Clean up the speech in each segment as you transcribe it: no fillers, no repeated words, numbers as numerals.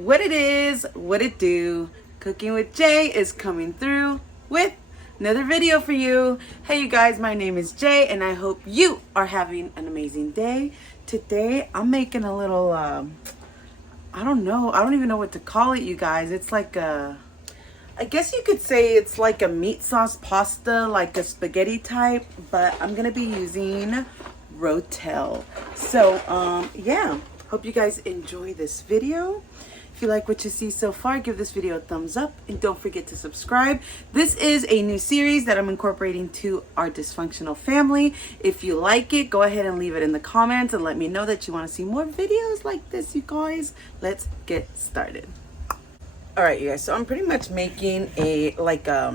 What it is, what it do. Cooking with Jay is coming through with another video for you. Hey you guys, my name is Jay and I hope you are having an amazing day. Today I'm making a little, I don't even know what to call it, you guys. It's like a, I guess you could say it's like a meat sauce pasta, like a spaghetti type, but I'm gonna be using rotel. So yeah, hope you guys enjoy this video. If you like what you see so far, give this video a thumbs up and don't forget to subscribe. This is a new series that I'm incorporating to our dysfunctional family. If you like it, go ahead and leave it in the comments and let me know that you want to see more videos like this, you guys. Let's get started. All right, you guys, so I'm pretty much making a like a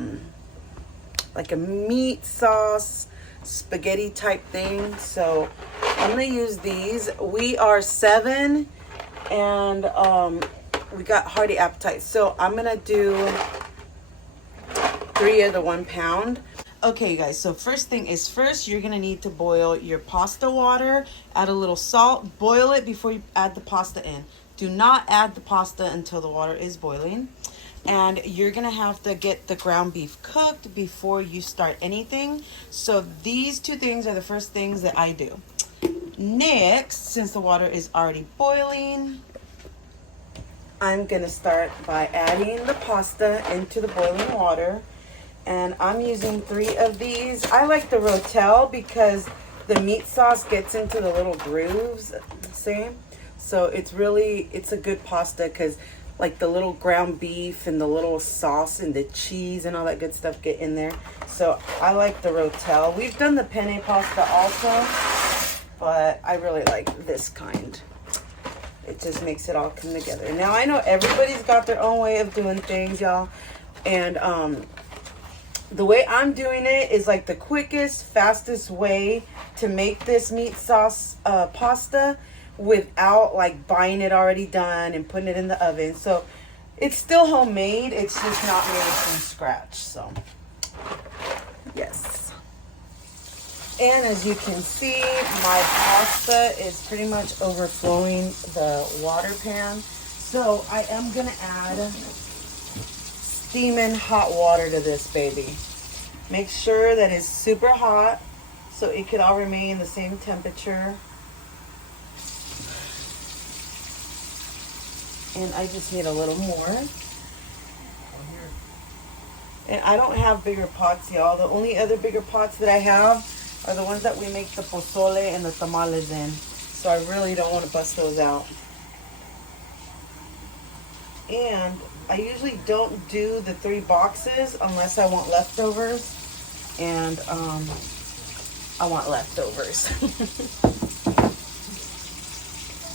meat sauce spaghetti type thing. So I'm gonna use these. We are 7 and we got hearty appetite, so I'm gonna do 3 of the 1 pound. Okay, you guys, so first thing is first, you're gonna need to boil your pasta water, add a little salt, boil it before you add the pasta in. Do not add the pasta until the water is boiling. And you're gonna have to get the ground beef cooked before you start anything. So these 2 things are the first things that I do. Next, since the water is already boiling, I'm gonna start by adding the pasta into the boiling water. And I'm using 3 of these. I like the rotel because the meat sauce gets into the little grooves, see? So it's a good pasta because like the little ground beef and the little sauce and the cheese and all that good stuff get in there. So I like the rotel. We've done the penne pasta also, but I really like this kind. It just makes it all come together. Now I know everybody's got their own way of doing things, y'all. And the way I'm doing it is like the quickest, fastest way to make this meat sauce pasta without like buying it already done and putting it in the oven. So it's still homemade, it's just not made from scratch. So yes. And as you can see, my pasta is pretty much overflowing the water pan. So I am gonna add steaming hot water to this baby. Make sure that it's super hot so it could all remain the same temperature. And I just need a little more. And I don't have bigger pots, y'all. The only other bigger pots that I have are the ones that we make the pozole and the tamales in. So I really don't want to bust those out. And I usually don't do the 3 boxes unless I want leftovers. And I want leftovers.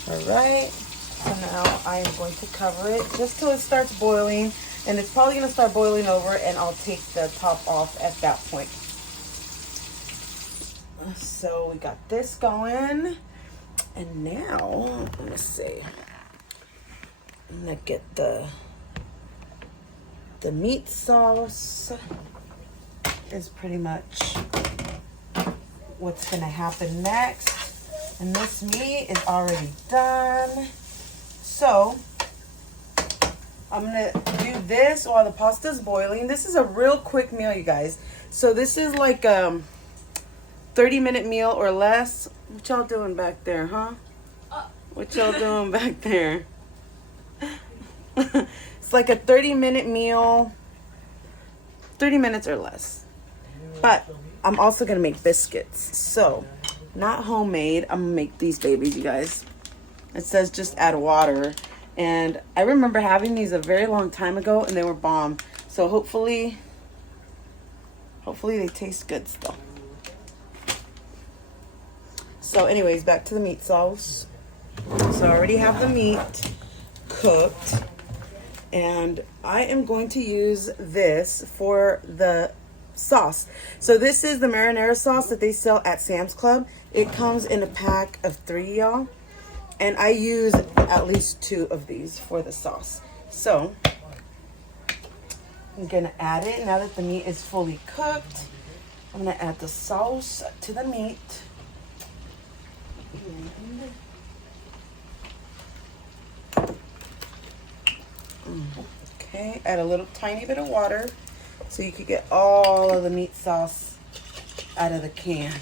All right. So now I am going to cover it just till it starts boiling. And it's probably going to start boiling over and I'll take the top off at that point. So we got this going. And now, let me see. I'm going to get the meat sauce is pretty much what's going to happen next. And this meat is already done. So I'm gonna do this while the pasta's boiling. This is a real quick meal, you guys. So this is like 30-minute meal or less. What y'all doing back there, huh? What y'all doing back there? It's like a 30-minute meal, 30 minutes or less. But I'm also gonna make biscuits. So not homemade, I'm gonna make these babies, you guys. It says just add water. And I remember having these a very long time ago and they were bomb. So hopefully they taste good still. So anyways, back to the meat sauce. So I already have the meat cooked. And I am going to use this for the sauce. So this is the marinara sauce that they sell at Sam's Club. It comes in a pack of 3, y'all. And I use at least 2 of these for the sauce. So I'm gonna add it now that the meat is fully cooked. I'm gonna add the sauce to the meat. Okay, add a little tiny bit of water so you could get all of the meat sauce out of the can.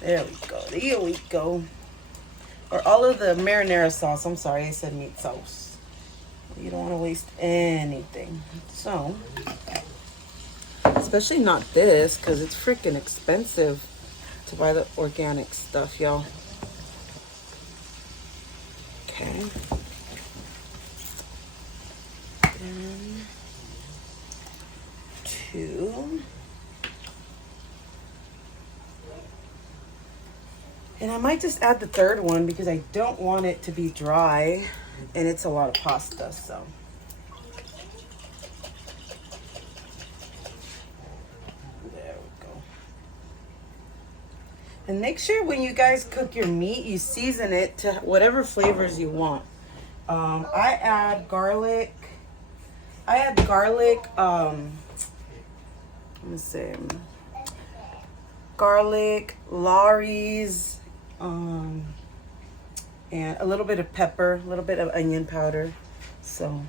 There we go. There we go. Or all of the marinara sauce. I'm sorry, I said meat sauce. You don't want to waste anything. So, especially not this, because it's freaking expensive to buy the organic stuff, y'all. Okay. And 2. And I might just add the 3rd one because I don't want it to be dry and it's a lot of pasta, so. There we go. And make sure when you guys cook your meat, you season it to whatever flavors you want. I add garlic. Let me see. Garlic, Lawry's, and a little bit of pepper, a little bit of onion powder. So,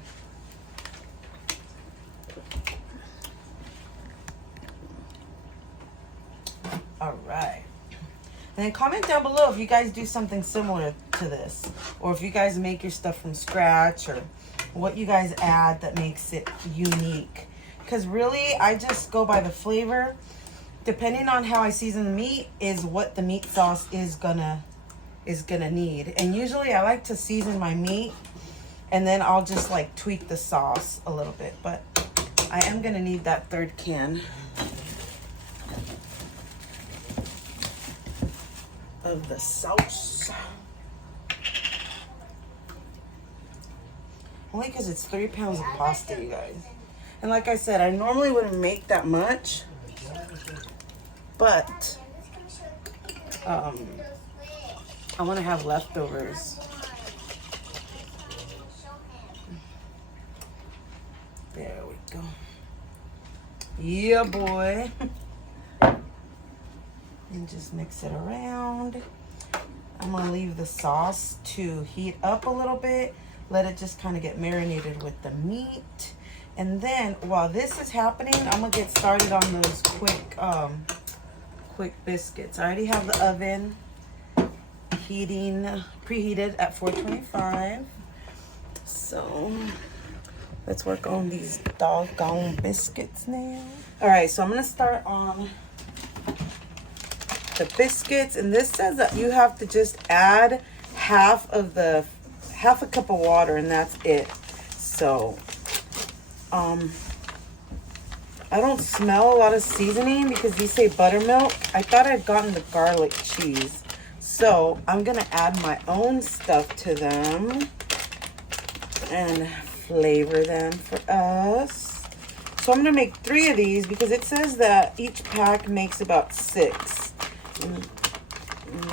all right. And then comment down below if you guys do something similar to this, or if you guys make your stuff from scratch, or what you guys add that makes it unique. Because really, I just go by the flavor. Depending on how I season the meat is what the meat sauce is gonna need. And usually I like to season my meat and then I'll just like tweak the sauce a little bit. But I am gonna need that 3rd can of the sauce. Only because it's 3 pounds of pasta, you guys. And like I said, I normally wouldn't make that much. But I want to have leftovers. There we go. Yeah, boy. And just mix it around. I'm going to leave the sauce to heat up a little bit. Let it just kind of get marinated with the meat. And then while this is happening, I'm going to get started on those quick biscuits. I already have the oven preheated at 425. So let's work on these doggone biscuits now. All right, so I'm gonna start on the biscuits, and this says that you have to just add half a cup of water, and that's it. So I don't smell a lot of seasoning because these say buttermilk. I thought I'd gotten the garlic cheese. So I'm going to add my own stuff to them and flavor them for us. So I'm going to make 3 of these because it says that each pack makes about 6. And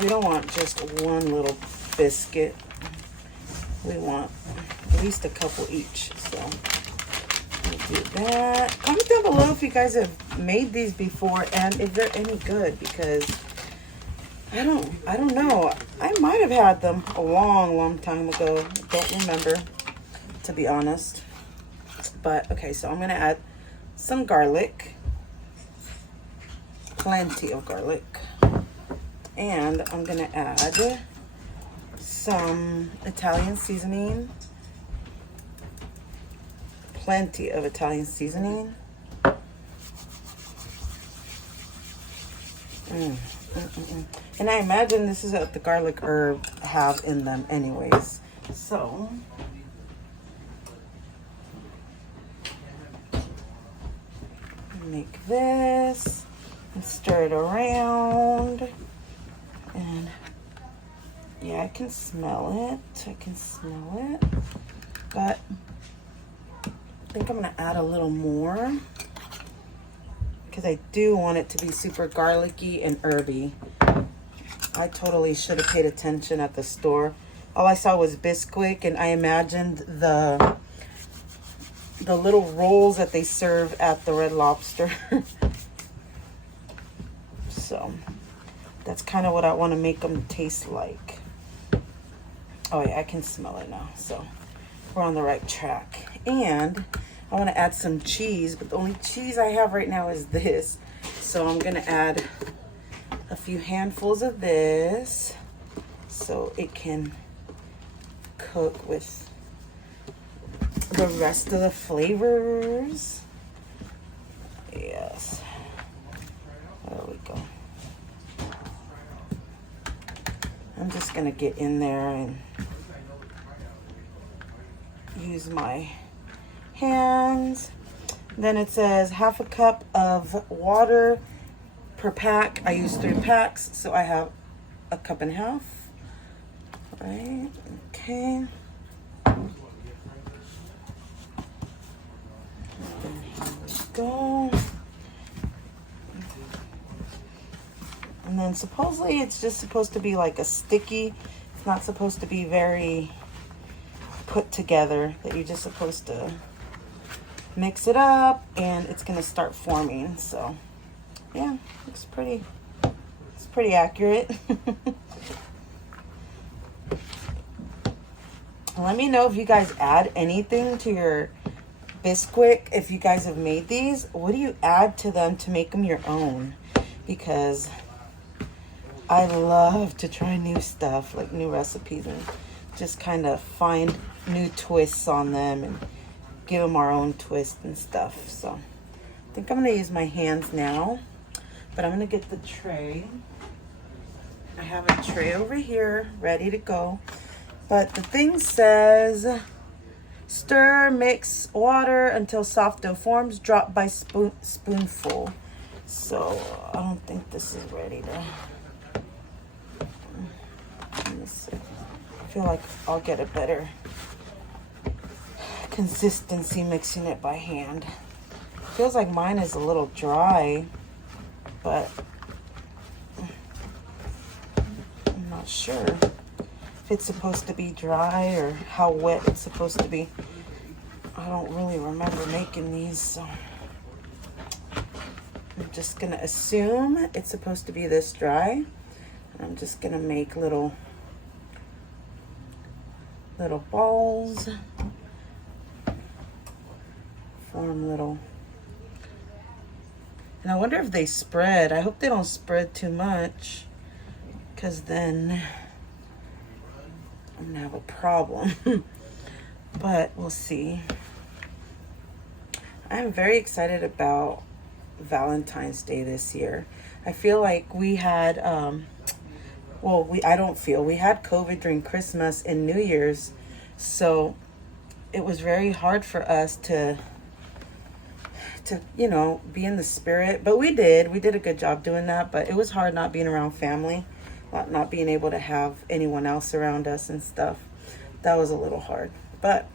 we don't want just one little biscuit. We want at least a couple each. So do that. Comment down below if you guys have made these before and if they're any good, because I don't know. I might have had them a long time ago. Don't remember, to be honest. But okay, so I'm gonna add some garlic, plenty of garlic, and I'm gonna add some Italian seasoning. Plenty of Italian seasoning. And I imagine this is what the garlic herb have in them anyways. So make this and stir it around. And yeah, I can smell it. But I think I'm gonna add a little more because I do want it to be super garlicky and herby. I totally should have paid attention at the store. All I saw was Biscuit, and I imagined the little rolls that they serve at the Red Lobster. So that's kind of what I want to make them taste like. Oh yeah, I can smell it now. So we're on the right track. And I want to add some cheese, but the only cheese I have right now is this. So I'm going to add a few handfuls of this so it can cook with the rest of the flavors. Yes. There we go. I'm just going to get in there and use my hands. Then it says 1/2 cup of water per pack. I use 3 packs, so I have 1.5 cups. Right, okay. Go. And then supposedly it's just supposed to be like a sticky. It's not supposed to be very put together, that you're just supposed to mix it up and it's gonna start forming. So yeah, it's pretty accurate. Let me know if you guys add anything to your Biscuit. If you guys have made these, what do you add to them to make them your own? Because I love to try new stuff, like new recipes, and just kind of find new twists on them and give them our own twist and stuff. So I think I'm going to use my hands now, but I'm going to get the tray. I have a tray over here ready to go, but the thing says stir, mix water until soft dough forms, drop by spoonful. So I don't think this is ready to. Let me see. I feel like I'll get a better consistency mixing it by hand. Feels like mine is a little dry, but I'm not sure if it's supposed to be dry or how wet it's supposed to be. I don't really remember making these, so I'm just gonna assume it's supposed to be this dry. And I'm just gonna make little balls, form little, and I wonder if they spread. I hope they don't spread too much, because then I'm gonna have a problem. But we'll see. I'm very excited about Valentine's Day this year. I feel like we had we had COVID during Christmas and New Year's, so it was very hard for us to be in the spirit, but we did a good job doing that. But it was hard not being around family, not being able to have anyone else around us and stuff. That was a little hard. But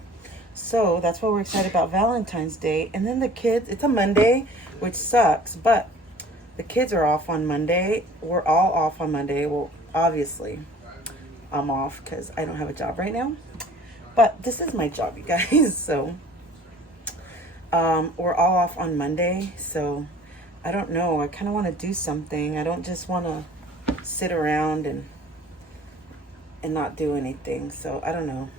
so that's why we're excited about Valentine's Day. And then the kids, it's a Monday, which sucks, but the kids are off on Monday. We're all off on Monday. Well, obviously I'm off because I don't have a job right now, but this is my job, you guys. So we're all off on Monday, so I don't know. I kind of want to do something. I don't just want to sit around and not do anything. So I don't know.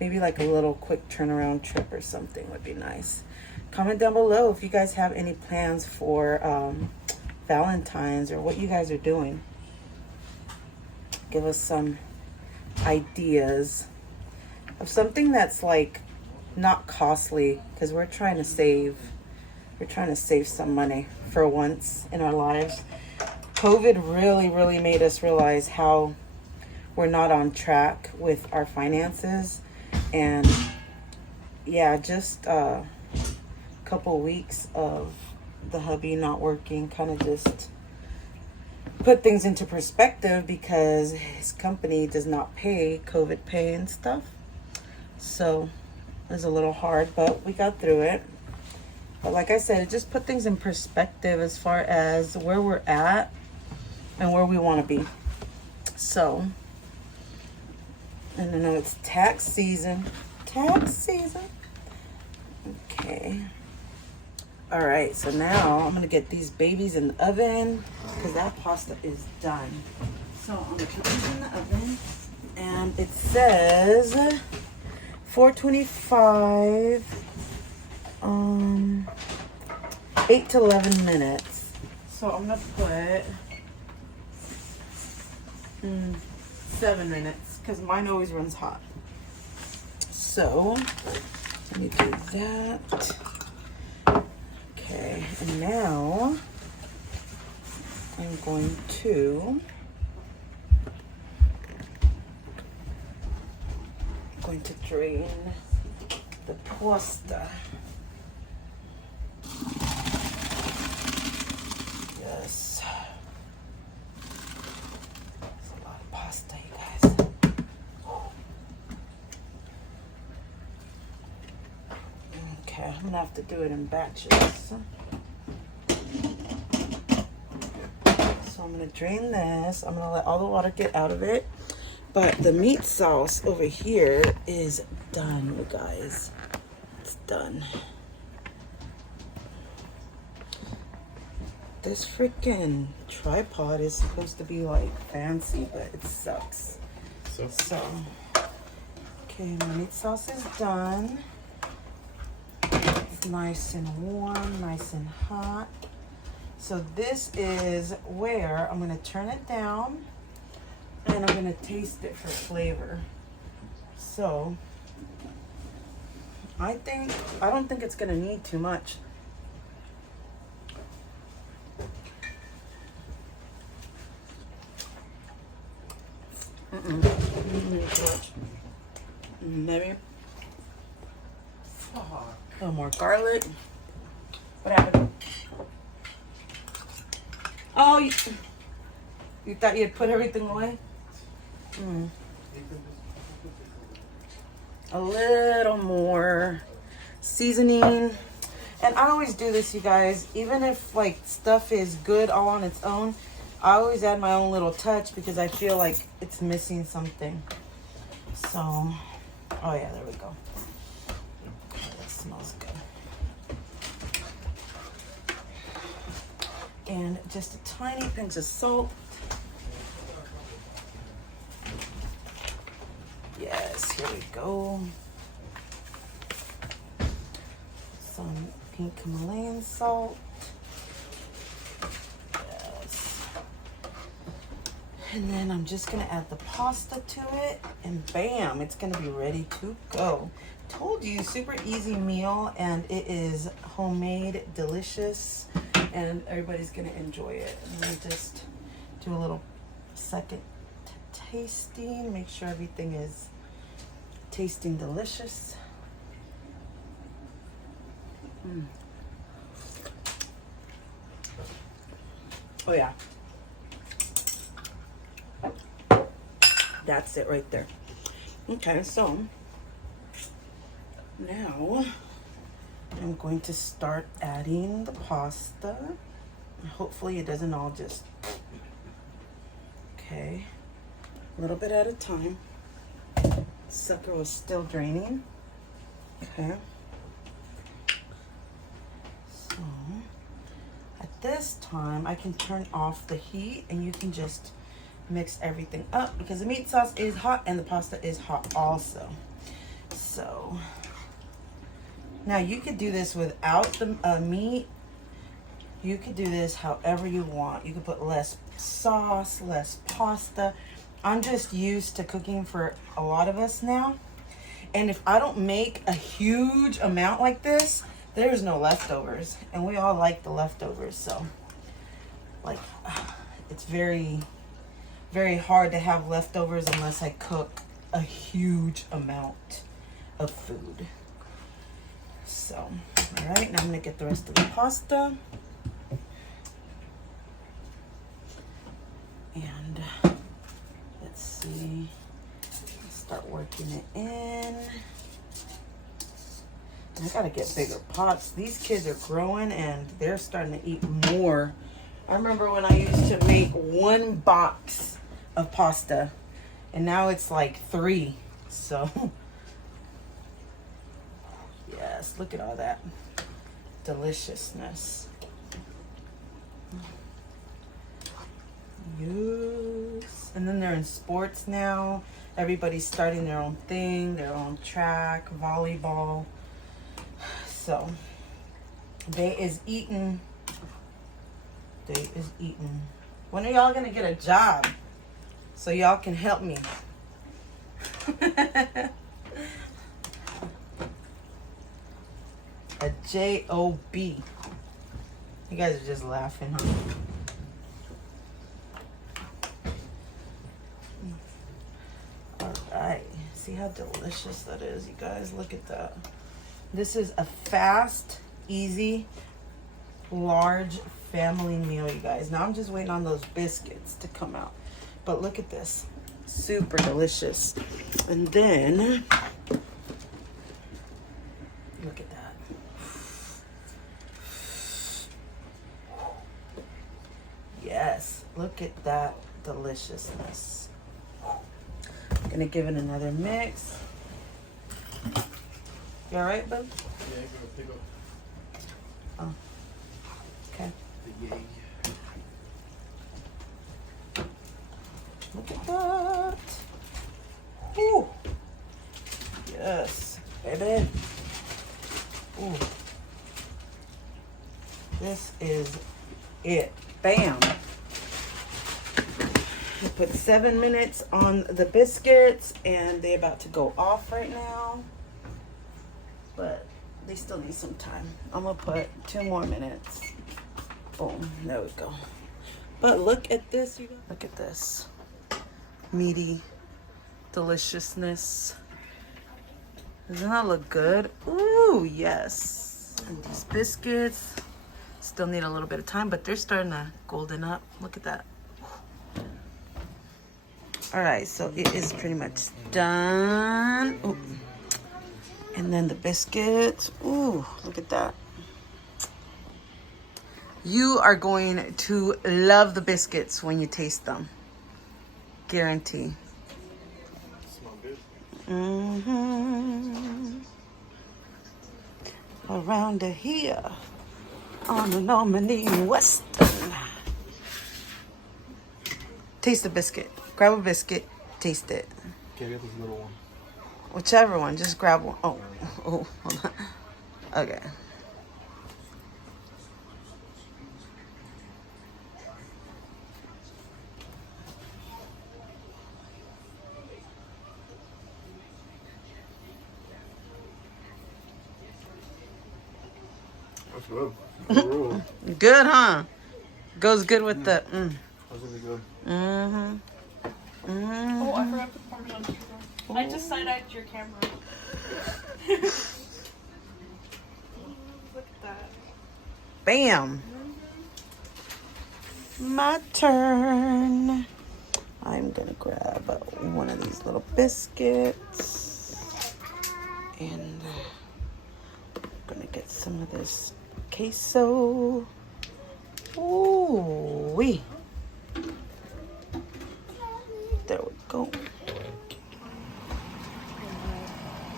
Maybe like a little quick turnaround trip or something would be nice. Comment down below if you guys have any plans for Valentine's, or what you guys are doing. Give us some ideas of something that's like not costly, because we're trying to save some money for once in our lives. COVID really made us realize how we're not on track with our finances. And yeah, just a couple weeks of the hubby not working kind of just put things into perspective, because his company does not pay COVID pay and stuff. So it was a little hard, but we got through it. But like I said, it just put things in perspective as far as where we're at and where we want to be. So, and I know it's tax season. Okay. All right, so now I'm gonna get these babies in the oven, because that pasta is done. So I'm gonna put these in the oven, and it says 425. 8 to 11 minutes. So I'm gonna put 7 minutes because mine always runs hot. So let me do that. Okay, and now I'm going to drain the pasta. Yes. That's a lot of pasta, you guys. Okay, I'm gonna have to do it in batches. So I'm gonna drain this. I'm gonna let all the water get out of it. But the meat sauce over here is done, you guys. It's done. This freaking tripod is supposed to be like fancy, but it sucks. So, okay, my meat sauce is done. It's nice and warm, nice and hot. So this is where I'm gonna turn it down and I'm gonna taste it for flavor. So I don't think it's gonna need too much. Maybe a little more garlic. What happened? Oh, you thought you'd put everything away? A little more seasoning. And I always do this, you guys. Even if like stuff is good all on its own, I always add my own little touch because I feel like it's missing something. So, oh yeah, there we go. That smells good. And just a tiny pinch of salt. Yes, here we go. Some pink Himalayan salt. Yes. And then I'm just gonna add the pasta to it, and bam, it's gonna be ready to go. Told you, super easy meal, and it is homemade, delicious, and everybody's gonna enjoy it. And let me just do a little second tasting, make sure everything is tasting delicious. Oh yeah, that's it right there. Okay, so now I'm going to start adding the pasta. Hopefully it doesn't all just, okay, a little bit at a time. Sucker was still draining. Okay. So at this time I can turn off the heat and you can just mix everything up because the meat sauce is hot and the pasta is hot also. So now you could do this without the meat. You could do this however you want. You could put less sauce, less pasta. I'm just used to cooking for a lot of us now. And if I don't make a huge amount like this, there's no leftovers. And we all like the leftovers. So, like, it's very, very hard to have leftovers unless I cook a huge amount of food. So, all right, now I'm going to get the rest of the pasta. And let's see, start working it in. I gotta get bigger pots. These kids are growing and they're starting to eat more. I remember when I used to make 1 box of pasta and now it's like 3. So yes, look at all that deliciousness. Yes. And then they're in sports now. Everybody's starting their own thing, their own track, volleyball. So, they is eating. They is eating. When are y'all gonna get a job so y'all can help me? A J-O-B. You guys are just laughing, huh? Alright. See how delicious that is, you guys? Look at that. This is a fast, easy, large family meal, you guys. Now I'm just waiting on those biscuits to come out. But look at this. Super delicious. And then, look at that. Yes, look at that deliciousness. Gonna give it another mix. You alright, bud? Yeah, I'm gonna pick up Oh. Okay. the yay. Look at that. Ooh. Yes, baby. Ooh. This is it. Bam. I put 7 minutes on the biscuits and they're about to go off right now. But they still need some time. I'm gonna put 2 more minutes. Boom, there we go. But look at this, you guys. Look at this. Meaty deliciousness. Doesn't that look good? Ooh, yes. And these biscuits still need a little bit of time, but they're starting to golden up. Look at that. All right, so it is pretty much done. Ooh. And then the biscuits. Ooh, look at that. You are going to love the biscuits when you taste them. Guarantee. Smell good. Mm-hmm. Around here on the Normandy Western. Taste the biscuit. Grab a biscuit. Taste it. Okay, I got this little one. Whichever one. Just grab one. Oh, hold on. Okay. That's good. Good rule. Good, huh? Goes good with the. That's really good. Mm-hmm. Mm-hmm. Oh, I forgot to put Parmesan cheese on. I just side-eyed your camera. Look at that. Bam. My turn. I'm gonna grab one of these little biscuits and I'm gonna get some of this queso. Ooh wee. There we go.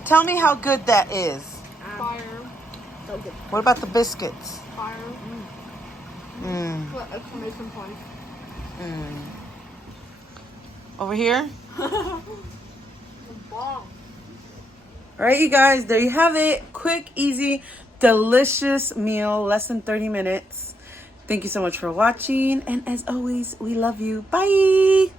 Tell me how good that is. Fire. So good. What about the biscuits? Fire. Mm. Put exclamation point. Mm. Over here. Bomb. All right, you guys, there you have it. Quick, easy, delicious meal, less than 30 minutes. Thank you so much for watching. And as always, we love you. Bye.